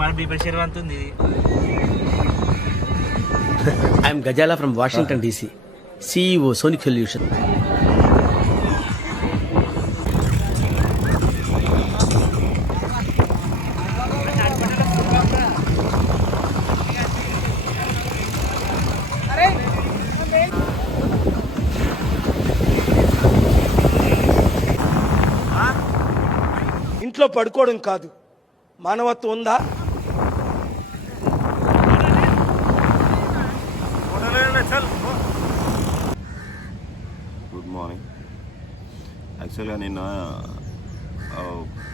మన బీపర్ శర్వంత్ ఉంది. I'm Ghazala from Washington DC, CEO Sonic solution. ఇంట్లో పడుకోవడం కాదు, మానవత్వం ఉందా? Good morning. యాక్చువల్గా నిన్న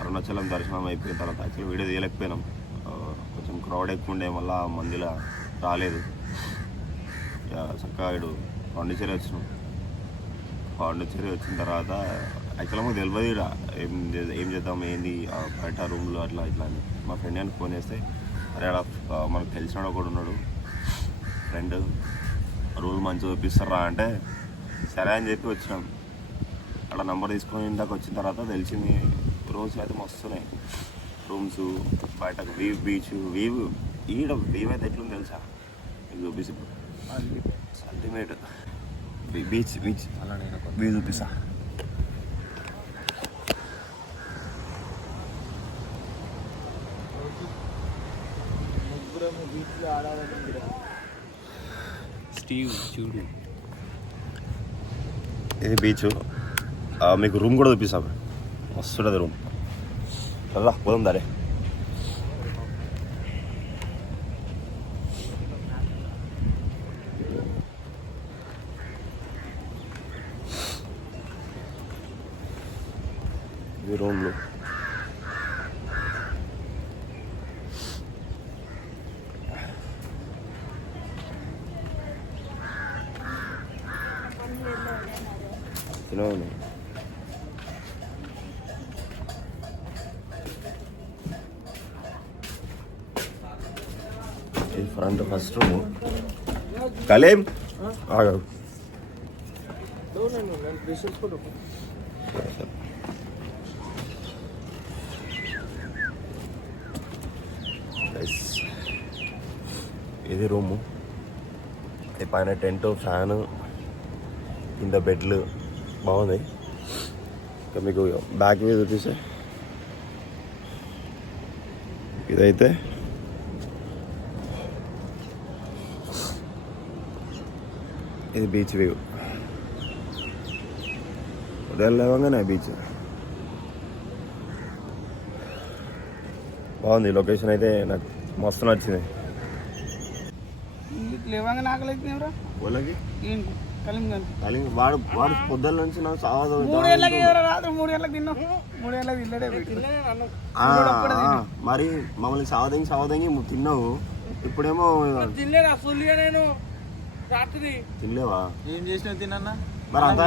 అరుణాచలం దర్శనం అయిపోయిన తర్వాత యాక్చువల్గా వీడియో తీయలేకపోయినాం. కొంచెం క్రౌడ్ ఎక్కువ ఉండే వల్ల మందిలో రాలేదు. చక్కగా ఇడు పాండిచ్చేరి వచ్చినాం. పాండిచ్చేరి వచ్చిన తర్వాత యాక్చువల్గా మాకు తెలియదు ఏం చేద్దాం ఏంది బయట రూమ్లో అట్లా ఇట్లా అని. మా ఫ్రెండ్ అని ఫోన్ చేస్తే అరే అక్కడ మనకు తెలిసినాడు ఒకడు ఉన్నాడు ఫ్రెండ్, రూమ్ మంచిగా చూపిస్తారా అంటే సరే అని చెప్పి వచ్చినాం. అక్కడ నెంబర్ తీసుకొని ఇందాక వచ్చిన తర్వాత తెలిసింది రూమ్స్ అయితే మస్తున్నాయి. రూమ్స్ బయటకు బీచ్ ఈడ వీవ్ అయితే ఎట్లుంది తెలుసా మీకు చూపిస్తా. అల్టిమేట్ బీచ్ వ్యూ చూపిస్తా. స్టీవ్ చూడు, ఇది బీచ్. మీకు రూమ్ కూడా చూపిస్తాం, మస్తుంటుంది రూమ్. అలా పోదాం దారే. ఇది రూమ్లో తినవు. ఇది ఫ్రంట్ ఫస్ట్ రూమ్. కలేం ఆగవు. ఇది రూము. ఈ పైన టెంట్, ఫ్యాను, కింద బెడ్లు బాగుంది. ఇంకా మీకు బ్యాక్ మీద చూపిస్తే ఇదైతే ఇది బీచ్ వ్యూ. ఉదయం లేవగానే బీచ్ బాగుంది. లొకేషన్ అయితే నాకు మస్తు నచ్చింది. వాడు పొద్దుల నుంచి నాకు మరి మమ్మల్ని సావదంగి తిన్నావు. ఇప్పుడేమో తినలేవా? ఏం చేసినా తిన్నా మరి అంత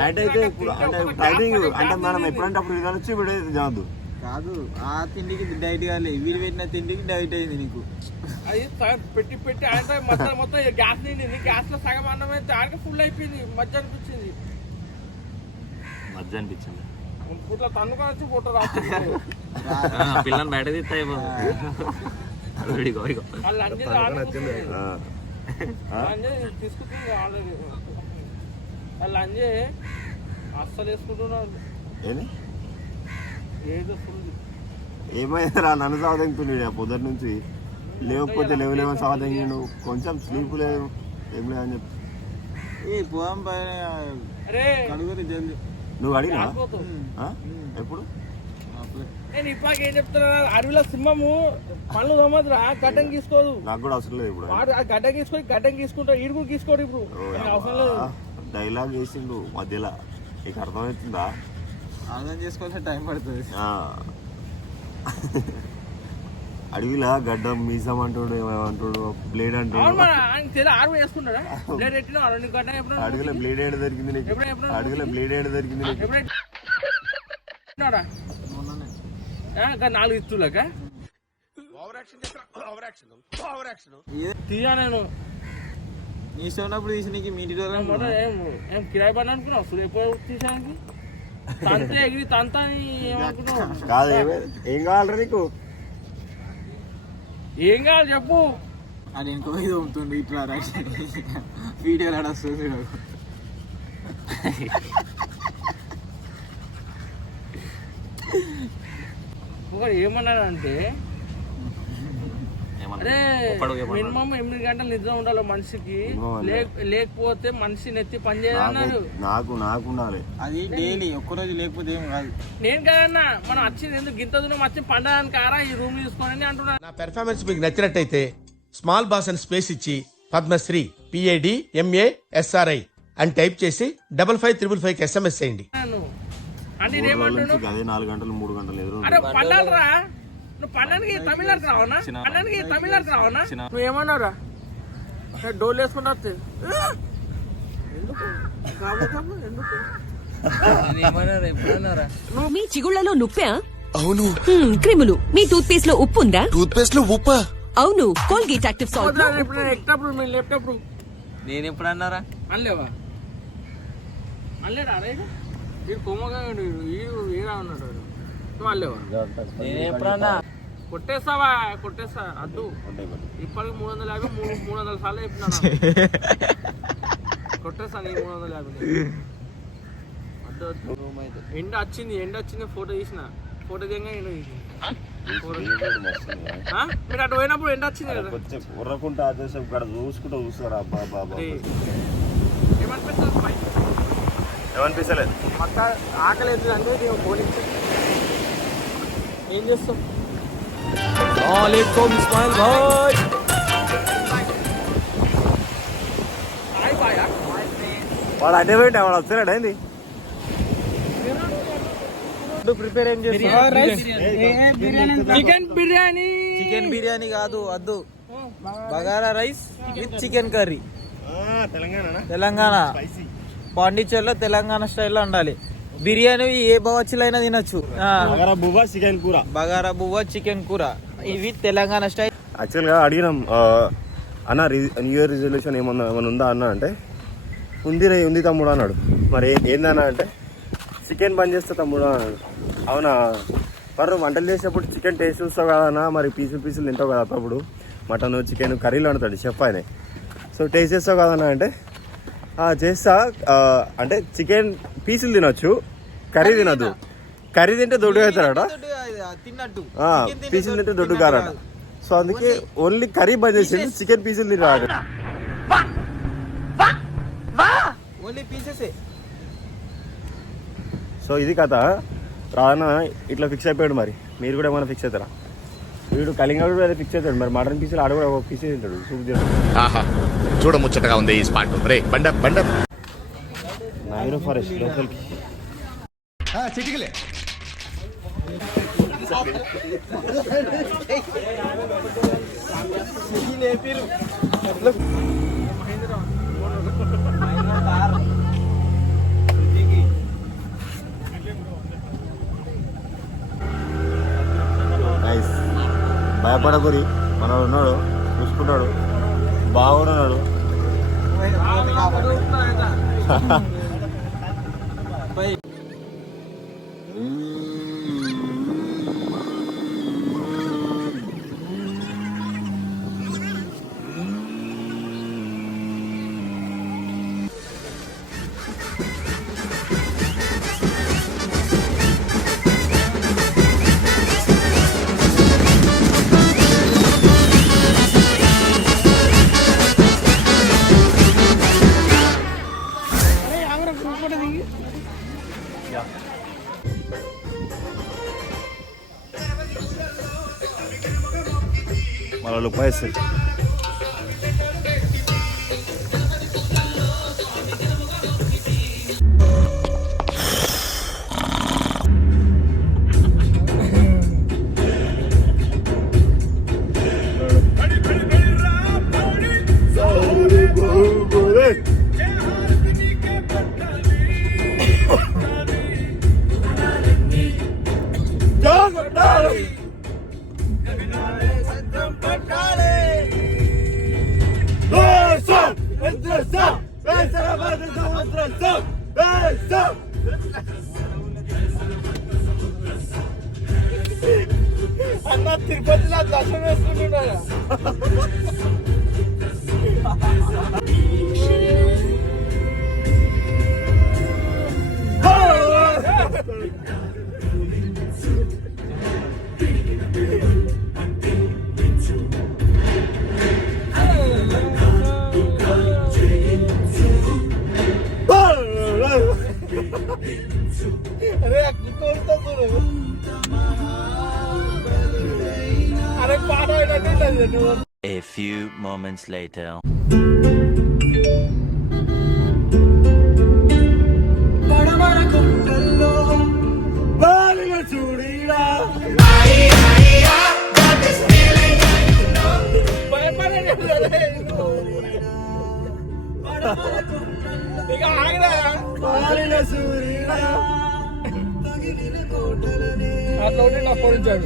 నైట్ అయితే ఇప్పుడు అంటే టైమింగ్ అంటే మనం ఎప్పుడంటే అప్పుడు తినొచ్చు. ఇప్పుడు తినద్దు కాదు. ఆ తిండికి డైట్ కాలే, వీడు పెట్టిన తిండికి డైట్ అయింది నీకు. అది పెట్టి ఆయన మొత్తం గ్యాస్ నిండింది. గ్యాస్ లో సగం అన్నం అయితే ఆడికి ఫుల్ అయిపోయింది. మధ్య అనిపించింది ఇట్లా తన్నుకొని వచ్చి ఫోటో రాస్తుంది. పిల్లలు బయట తీస్తాయి. తీసుకుంటుంది ఆల్రెడీ. వాళ్ళు అంజే అస్సలు వేసుకుంటున్నారు. ఏదో ఫుల్ ఏమైందిరా నన్ను సావదంగుతున్నాడు పొద్దున్న నుంచి. లేకపోతే లేవలేమని సావదంగాడు. కొంచెం స్లీప్ లేదు ఏం లేదని చెప్పి పోదాం జల్దీ. నువ్వు అడిగినా ఎప్పుడు? నేను ఇప్పటికి ఏం చెప్తున్నా, అడవిలో సింహము పళ్ళు తోమదురా, గడ్డం తీసుకోదు. నాకు కూడా అవసరం లేదు. ఇప్పుడు గడ్డం తీసుకుంటా, ఈడు కూడా తీసుకోడు. ఇప్పుడు అవసరం లేదు. డైలాగ్ వేసిండు మధ్యలో, నీకు అర్థమవుతుందా? అర్థం చేసుకోవాల్సిన టైం పడుతుంది. అడవిలా గడ్డం మీసం అంటాడు, ఏమంటాడు, బ్లేడ్ అంటాడు. అడవిలో బ్లేడ్ ఏడ దొరికింది నీకు? అడవిలో బ్లేడ్ ఏడ దొరికింది నీకు? 4 ఇస్తులక తీయా. నేను నీ ఇష్టం ఉన్నప్పుడు తీసి నీకు మీటి ఏం కిరాయి పని అనుకున్నావు? అసలు ఎప్పుడు తీసానికి తంతే ఎగిరి తంతా ఏమనుకున్నావు? కాదు ఏం కావాలరా నీకు? ఏం కావాలి చెప్పు. అది ఇంకో ఇది ఉంటుంది ఇట్లా వీడియోలో వస్తుంది. ఒకటి ఏమన్నాడంటే అరే మినిమం 8 గంటలు నిద్ర ఉండాలి మనిషికి, లేకపోతే మనిషి నెత్తి పని చేయదన్నారు. నాకు ఉండాలి అది డైలీ ఒక్కరోజు లేకపోతే ఏం కాదు. నేను కాదన్నా, మనం వచ్చింది ఎందుకు గింత దూరం వచ్చి పండడానికి కారా ఈ రూమ్ తీసుకొని అంటున్నా. నా పెర్ఫార్మెన్స్ మీకు నచ్చినట్టయితే స్మాల్ బాస్ అని స్పేస్ ఇచ్చి పద్మశ్రీ PADMASRI అని టైప్ చేసి 5555 SMS చేయండి. అంటే ఏమంటున్నావు? అదే 4 గంటలు 3 గంటలు ఎదురు అరే పండాలరా, నువ్వు పండానికి తమిళనాడుకి రావనా? పండానికి తమిళనాడుకి రావనా? నువ్వు ఏమన్నారా? డోర్లు వేసుకుంటా ఎందుకు? మీ చిగుళ్లలో నొప్పా? అవును. క్రిములు. మీ టూత్ పేస్ట్ లో ఉప్పు ఉందా? టూత్ పేస్ట్ లో ఉప్పా? అవును. Colgate active salt. ఇప్పుడు నేను ఎక్కేటప్పుడు మీరు లేపేటప్పుడు నేను ఎప్పుడు అన్నారా? అనలేవా? అనలేడా? అరే వీడు కొమ్మగా వీడా ఉన్నాడు. నువ్వు అనలేవా? నేను ఎప్పుడన్నా కొట్టేస్తావా? కొట్టేస్తా అద్దు. ఇప్పటికి 350 300 సార్లు చెప్పినా కొట్టేస్తా. నీ 350 అద్దు అద్దు. ఎండ వచ్చింది ఫోటో తీసిన. ఫోటో దిగంగా ఎండ తీసిన. మీరు అటు పోయినప్పుడు ఎండ వచ్చింది కదా. ఉర్రకుంటా ఇక్కడ చూస్తారా? ఏమనిపిస్తలేదు. పక్క ఆకలి అవుతుంది అంటే ఫోన్ ఇచ్చి ఏం చేస్తాం? వాడు అడ్డే పోయింటే వాడు వస్తున్నాడు ఏంది? ప్రిపేర్ ఏం చేస్తావు? చికెన్ బిర్యానీ కాదు, వద్దు. Bagara rice with chicken curry. Telangana పాండిచేరిలో తెలంగాణ స్టైల్లో ఉండాలి. బిర్యానీ ఏ బవచ్చిలైనా తినొచ్చు. బగారా బువ్వ చికెన్ కూర ఇవి తెలంగాణ స్టైల్. యాక్చువల్గా అడిగినాం అన్న న్యూ ఇయర్ రిజల్యూషన్ ఏమన్నా ఉందా అన్న అంటే ఉంది తమ్ముడు అన్నాడు. మరి ఏందన్నా అంటే చికెన్ బంద్ చేస్తా తమ్ముడు అన్నాడు. అవునా? మరి వంటలు చేసేటప్పుడు చికెన్ టేస్ట్ చూస్తావు కదన్నా, మరి పీసులు తింటావు కదా అప్పుడు. మటన్ చికెన్ కర్రీలో వండుతాడు షెఫ్ ఆయన. సో టేస్ట్ చేస్తావు కదన్నా అంటే చేస్తా. అంటే చికెన్ పీసులు తినొచ్చు, కర్రీ తినద్దు. కర్రీ తింటే దొడ్డు అవుతాడట, తిన్నట్టు పీసులు తింటే దొడ్డు కారట. సో అందుకే ఓన్లీ కర్రీ బంద్ చేసి చికెన్ పీసులు తిన్నాడు. ఓన్లీ పీసెసే. సో ఇది కథ. రానా ఇట్లా ఫిక్స్ అయిపోయాడు. మరి మీరు కూడా ఏమైనా ఫిక్స్ అవుతారా? వీడు కలింగాడు కూడా ఫిక్స్ అవుతాడు. మరి మటన్ పీసులు ఆడ కూడా ఒక పీస్ తింటాడు. సూప్ తింటాడు. చూడముచ్చటగా ఉంది ఈ స్పాట్. రే బండ నాయుడు ఫారెస్ట్ లోపలికి చిటికలే నైస్. భయపడకూరి, మనోడు ఉన్నాడు, చూసుకుంటాడు, బాగున్నాడు. Malo puede ser. అన్న తిరుపతిలో దర్శనం వేసుకుంటున్నా. అరే అరే పాట నువ్వు. A few moments later. ఇక ఆగరా అట్లా ఉండి నా పోలించాడు.